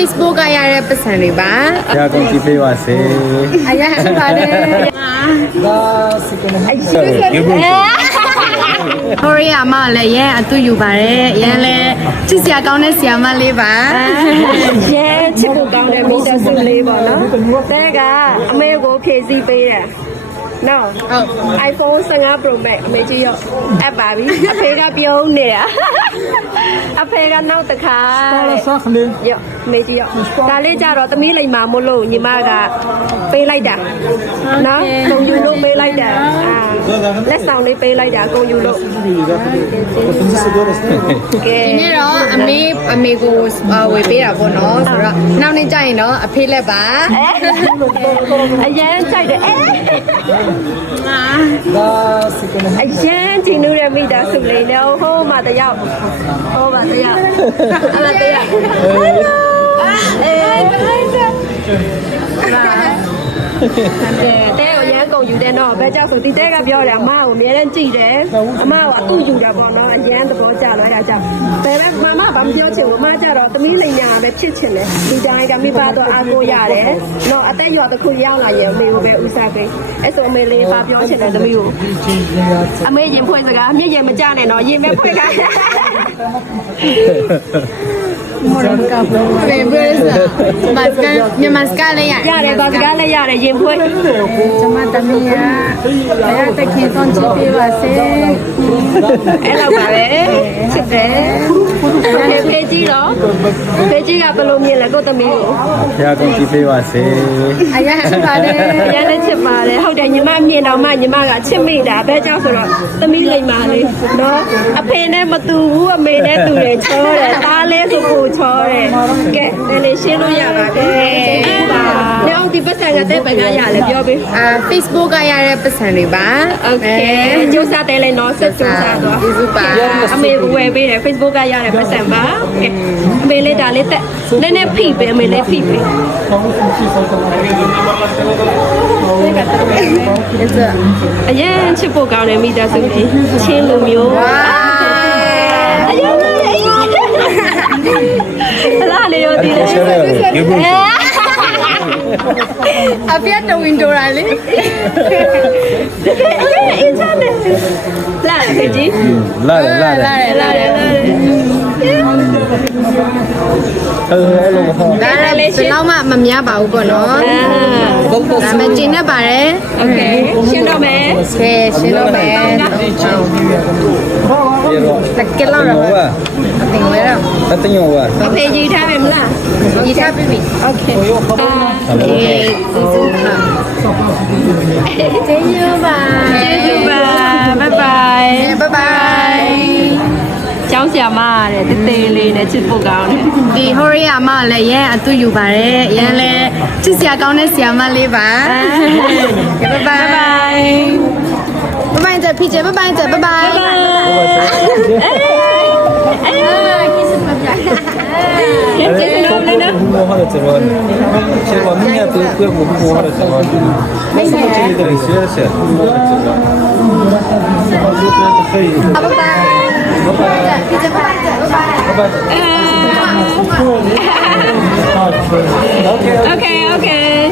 Facebook ကရတဲ့ပတ်စံတွေပါဆရာကုန်ကြည့်ပေးပါစေအရာရှိပါတယ်ဒါစကနဟိုက်ဟိုရီယာမလည်းရဲအတူယူပါတယ်ရဲလည်းချစ်စရာကောင်းတဲ့ဆရာမလေးပါရဲချစ်ဖို့ကောင်းတဲ့မိသားစုလေးပေါ့နော်တဲကအမေကိုဖြည့်ဆည်းပေးတယ်နော် iPhone 15 Pro Max အမေကြီးရောအပ်ပါပြီအဖေကပြုံးနေတာအဖေကနောက်တစ်ခါရောအမေကြီးရောဒါလေးကြတော့သမီးလိမ္မာမို့လို့ညီမကပေးလိုက်တာနော်ကုန်ယူလို့ပေးလိုက်တာလက်ဆောင်လေးပေးလိုက်တာကုန်ယူလို့ကဲဒီနေ့တော့အမေကိုဝေပေးတာပေါ့နော်ဆိုတော့နောက်နေ့ကျရင်တော့အဖေလက်ပါအရင်ကြိုက်တယ်ဒါစကနဟိုက်အရင်ကြည့်နေတဲ့မိသားစုလေးနဲ့ဟိုးမှတယောက်ဟိုးမှတယောက်အဲ့ဒါတယောက်ဟယ်လိုတဲကိုရမ်းကုန်ယူတယ်နော်ဘယ်ကြောက်ဆိုဒီတဲကပြောတယ်အမကိုအများနဲ့ကြည့်တယ်အမကအတူယူတယ်ပေါ့နော်အရန်သဘောကျတော့ရကြတယ်ဘယ်ပဲမမဘာမပြောချင်ဘူးအမကြတော့သမီးလိန်ညာပဲဖြစ်ချင်တယ်ဒီတိုင်းကမိဘတော့အားကိုရတယ်နော်အသက်ရွယ်တစ်ခုရောက်လာရင်အမေကိုပဲဦးစားပေးအဲ့ဆိုအမေလေးဘာပြောချင်တယ်သမီးကိုအမေရင်ဖွင့်စကားမျက်ရည်မကျနဲ့နော်ရင်ပဲဖွင့်ခိုင်းမော်ဒန်ကပ်ဘယ်ဘယ်စမတ်ကန်မြန်မာစကားလေးရတယ်ဘာစကားလေးရတယ်ရင်ဖွင့်ကျွန်မတမီးရဘယ်တခင်ဆုံးချစ်ပေးပါစေအဲ့လောက်ပါပဲချစ်တယ်ဖေးကြီးတော့ဖေးကြီးကဘယ်လိုမြင်လဲကိုသမီးကိုဆရာကုန်ကြည့်ပေးပါစေအရာရှိပါတယ်အရာလည်းချစ်ပါတယ်ဟုတ်တယ်ညီမမြင်တော့မှညီမကချစ်မိတာဘဲကြောင့်ဆိုတော့သမီးလိမ္မာလေးနော်အဖေနဲ့မတူဘူးအမေနဲ့တူတယ်ချောတယ်သားလေးဆိုကိုချောတယ်ကဲလည်းရှင်းလို့ရပါတယ်ညောင်ဒီပတ်စံကတဲ့ဘက်ကရလဲပြောပေးFacebook ကရတဲ့ပတ်စံတွေပါโอเคကျိုးစားတယ်လေနော်ဆက်ကျိုးစားတော့ကျေးဇူးပါအမေဝယ်ပေးတယ် Facebook ကရတဲ့ပတ်စံပါကဲအမေလေးဒါလေးတက်နည်းနည်းဖိပေးအမေလေးဖိပေးအရင်ချစ်ဖို့ကောင်းတယ်မိသားစုကြီးချင်းလိုမျိုးအရင်လာလေရောဒီအပြတ်တော်ဝင်တော်ရလေအင်းချမ်းတယ်လာခေကြီးလာအဲ့လိုမဟုတ်ဒါလည်းဒီလောက်မှမများပါဘူးပေါ့နော်ဒါမှကျင်းနေပါတယ်โอเคရှင်းတော့မယ်ကဲရှင်းတော့မယ်တကယ်လို့ရပါတင်လဲတော့အတင်းရောပါအဖေကြီးထားမယ်မလားကြီးထားပြီโอเคကျေးဇူးပါကျေးဇူးပါဘိုင်ဘိုင်ကျောင်းဆရာမတဲ့တေးသေးလေးနဲ့ချစ်ဖို့ကောင်းတယ်ဒီဟိုရီယာမလည်းရဲအတူယူပါတယ်ရဲလည်းချစ်စရာကောင်းတဲ့ဆရာမလေးပါဘိုင်ဘိုင်ဘိုင်จะพี่เจบ๊ายบายจะบ๊ายบายOkay.